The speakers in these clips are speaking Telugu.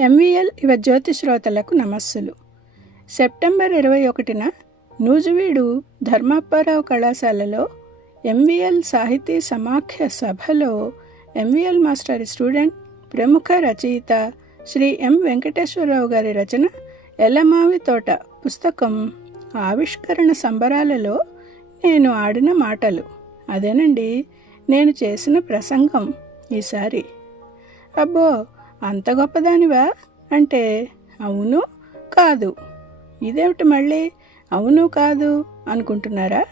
ఎంవిఎల్ యువ జ్యోతి శ్రోతలకు నమస్సులు. సెప్టెంబర్ ఇరవై ఒకటిన నూజువీడు ధర్మాప్పారావు కళాశాలలో ఎంవిఎల్ సాహితీ సమాఖ్య సభలో ఎంవిఎల్ మాస్టర్ స్టూడెంట్ ప్రముఖ రచయిత శ్రీ ఎం వెంకటేశ్వరరావు గారి రచన ఎలమావి తోట పుస్తకం ఆవిష్కరణ సంబరాలలో నేను ఆడిన మాటలు. అదేనండి నేను చేసిన ప్రసంగం ఈసారి. అబ్బో అంత గొప్పదానివా? అంటే అవును కాదు. ఇదేమిటి మళ్ళీ? అవును కాదు అనుకుంటున్నారా?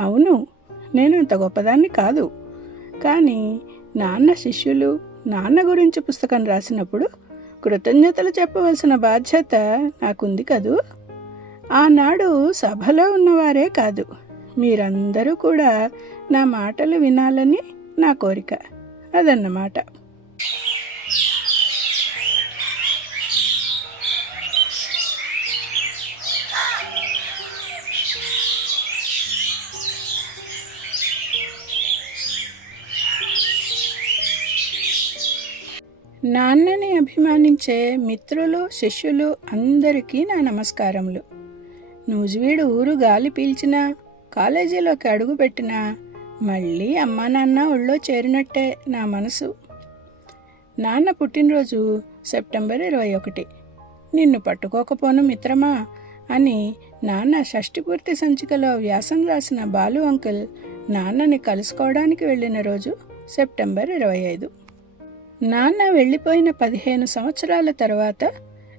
అవును నేను అంత గొప్పదాన్ని కాదు. కానీ నాన్న శిష్యులు నాన్న గురించి పుస్తకం రాసినప్పుడు కృతజ్ఞతలు చెప్పవలసిన బాధ్యత నాకుంది కదూ? ఆనాడు సభలో ఉన్నవారే కాదు. మీరందరూ కూడా నా మాటలు వినాలని నా కోరిక. అదన్నమాట. నాన్నని అభిమానించే మిత్రులు శిష్యులు అందరికీ నా నమస్కారములు. నూజివీడు ఊరు గాలి పీల్చినా కాలేజీలోకి అడుగుపెట్టినా మళ్ళీ అమ్మా నాన్న ఒళ్ళో చేరినట్టే నా మనసు. నాన్న పుట్టినరోజు సెప్టెంబర్ ఇరవై ఒకటి. నిన్ను పట్టుకోకపోను మిత్రమా అని నాన్న షష్టిపూర్తి సంచికలో వ్యాసం రాసిన బాలు అంకుల్ నాన్నని కలుసుకోవడానికి వెళ్ళిన రోజు సెప్టెంబర్ ఇరవై ఐదు. నాన్న వెళ్ళిపోయిన పదిహేను సంవత్సరాల తర్వాత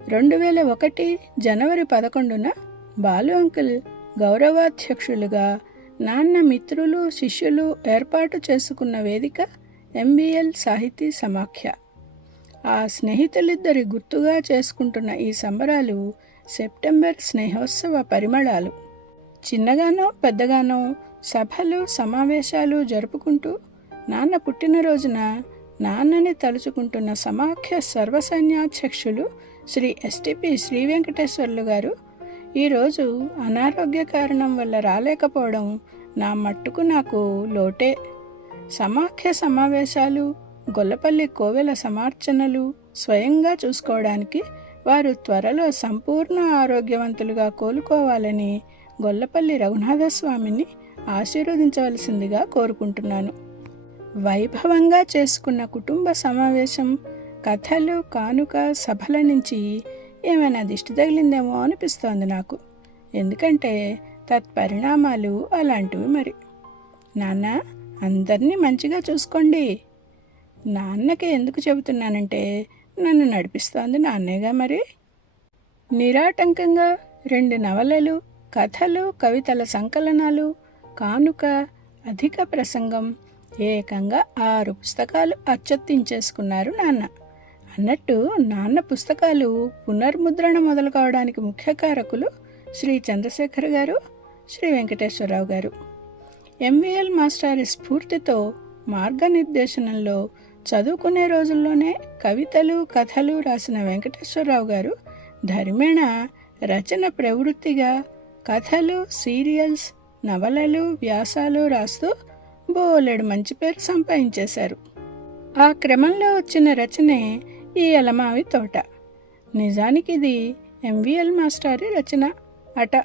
రెండు వేల ఒకటి జనవరి పదకొండున బాలు అంకుల్ గౌరవాధ్యక్షులుగా నాన్న మిత్రులు శిష్యులు ఏర్పాటు చేసుకున్న వేదిక ఎంబీఎల్ సాహితీ సమాఖ్య. ఆ స్నేహితులిద్దరి గుర్తుగా చేసుకుంటున్న ఈ సంబరాలు సెప్టెంబర్ స్నేహోత్సవ పరిమళాలు. చిన్నగానో పెద్దగానో సభలు సమావేశాలు జరుపుకుంటూ నాన్న పుట్టినరోజున నాన్నని తలుచుకుంటున్న సమాఖ్య సర్వసైన్యాధ్యక్షులు Shri S T P Shri Venkateswarlu garu ఈరోజు అనారోగ్య కారణం వల్ల రాలేకపోవడం నా మట్టుకు నాకు లోటే. సమాఖ్య సమావేశాలు గొల్లపల్లి కోవెల సమార్చనలు స్వయంగా చూసుకోవడానికి వారు త్వరలో సంపూర్ణ ఆరోగ్యవంతులుగా కోలుకోవాలని గొల్లపల్లి రఘునాథస్వామిని ఆశీర్వదించవలసిందిగా కోరుకుంటున్నాను. వైభవంగా చేసుకున్న కుటుంబ సమావేశం కథలు కానుక సభల నుంచి ఏమైనా దిష్టి తగిలిందేమో అనిపిస్తోంది నాకు. ఎందుకంటే తత్పరిణామాలు అలాంటివి మరి. నాన్న అందరినీ మంచిగా చూసుకోండి. నాన్నకి ఎందుకు చెబుతున్నానంటే నన్ను నడిపిస్తోంది నాన్నేగా మరి. నిరాటంకంగా రెండు నవలలు కథలు కవితల సంకలనాలు కానుక అధిక ప్రసంగం ఏకంగా ఆరు పుస్తకాలు అచ్చొత్తించేసుకున్నారు నాన్న. అన్నట్టు నాన్న పుస్తకాలు పునర్ముద్రణ మొదలు కావడానికి ముఖ్య కారకులు శ్రీ చంద్రశేఖర్ గారు శ్రీ వెంకటేశ్వరరావు గారు. ఎంవిఎల్ మాస్టారి స్ఫూర్తితో మార్గనిర్దేశనంలో చదువుకునే రోజుల్లోనే కవితలు కథలు రాసిన వెంకటేశ్వరరావు గారు ధర్మేణ రచన ప్రవృత్తిగా కథలు సీరియల్స్ నవలలు వ్యాసాలు రాస్తూ బోలెడు మంచి పేరు సంపాదించేశారు. ఆ క్రమంలో వచ్చిన రచనే ఈ అలమావి తోట. నిజానికి ఇది ఎంవిఎల్ మాస్టారి రచన అట.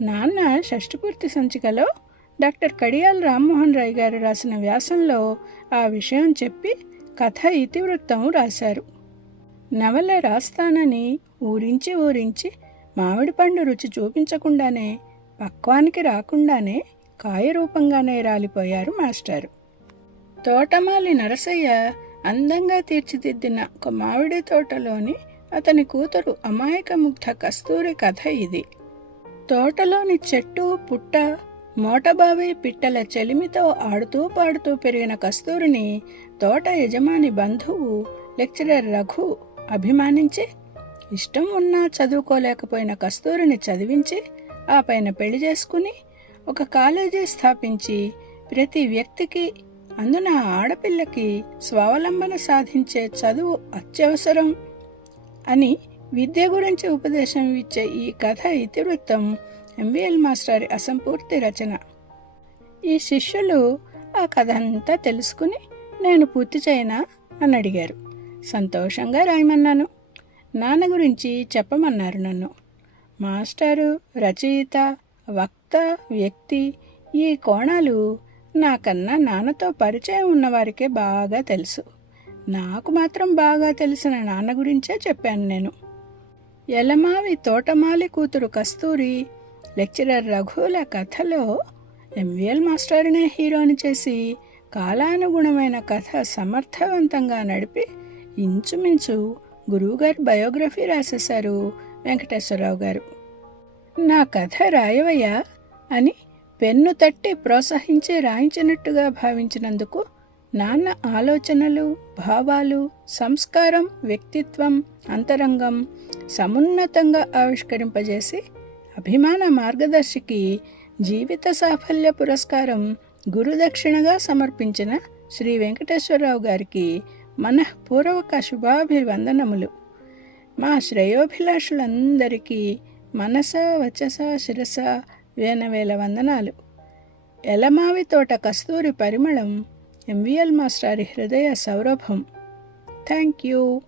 నాన్న షష్టిపూర్తి సంచికలో డాక్టర్ కడియాల్ రామ్మోహన్ రాయ్ గారు రాసిన వ్యాసంలో ఆ విషయం చెప్పి కథ ఇతివృత్తం రాశారు. నవల రాస్తానని ఊరించి ఊరించి మామిడి పండు రుచి చూపించకుండానే పక్వానికి రాకుండానే కాయరూపంగానే రాలిపోయారు మాస్టారు. తోటమాలి నరసయ్య అందంగా తీర్చిదిద్దిన ఒక మామిడి తోటలోని అతని కూతురు అమాయకముగ్ధ కస్తూరి కథ ఇది. తోటలోని చెట్టు పుట్ట మోటబావి పిట్టల చెలిమితో ఆడుతూ పాడుతూ పెరిగిన కస్తూరిని తోట యజమాని బంధువు లెక్చరర్ రఘు అభిమానించి ఇష్టం ఉన్నా చదువుకోలేకపోయిన కస్తూరిని చదివించి ఆ పైన పెళ్ళి చేసుకుని ఒక కాలేజీ స్థాపించి ప్రతి వ్యక్తికి అందున ఆడపిల్లకి స్వావలంబన సాధించే చదువు అత్యవసరం అని విద్య గురించి ఉపదేశం ఇచ్చే ఈ కథ ఇతివృత్తం ఎంవిఎల్ మాస్టర్ అసంపూర్తి రచన. ఈ శిష్యులు ఆ కథ అంతా తెలుసుకుని నేను పూర్తి చేయనా? అని అడిగారు. సంతోషంగా రాయమన్నాను. నాన్న గురించి చెప్పమన్నారు నన్ను. మాస్టారు రచయిత వక్త వ్యక్తి. ఈ కోణాలు నాకన్నా నాన్నతో పరిచయం ఉన్నవారికే బాగా తెలుసు. నాకు మాత్రం బాగా తెలిసిన నాన్న గురించే చెప్పాను నేను. ఎలమావి తోటమాలి కూతురు కస్తూరి లెక్చరర్ రఘుల కథలో ఎంవిఎల్ మాస్టర్నే హీరోని చేసి కాలానుగుణమైన కథ సమర్థవంతంగా నడిపి ఇంచుమించు గురువుగారి బయోగ్రఫీ రాసేశారు వెంకటేశ్వరరావు గారు. నా కథ రాయవయ్యా. అని పెన్ను తట్టి ప్రోత్సహించి రాయించినట్టుగా భావించినందుకు నాన్న ఆలోచనలు భావాలు సంస్కారం వ్యక్తిత్వం అంతరంగం సమున్నతంగా ఆవిష్కరింపజేసి అభిమాన మార్గదర్శికి జీవిత సాఫల్య పురస్కారం గురుదక్షిణగా సమర్పించిన శ్రీ వెంకటేశ్వరరావు గారికి మనఃపూర్వక శుభాభివందనములు. మా శ్రేయోభిలాషులందరికీ మనస వచస శిరస వేనవేల వందనాలు. ఎలమావి తోట కస్తూరి పరిమళం ఎంవిఎల్ మాస్టారి హృదయ సౌరభం. Thank you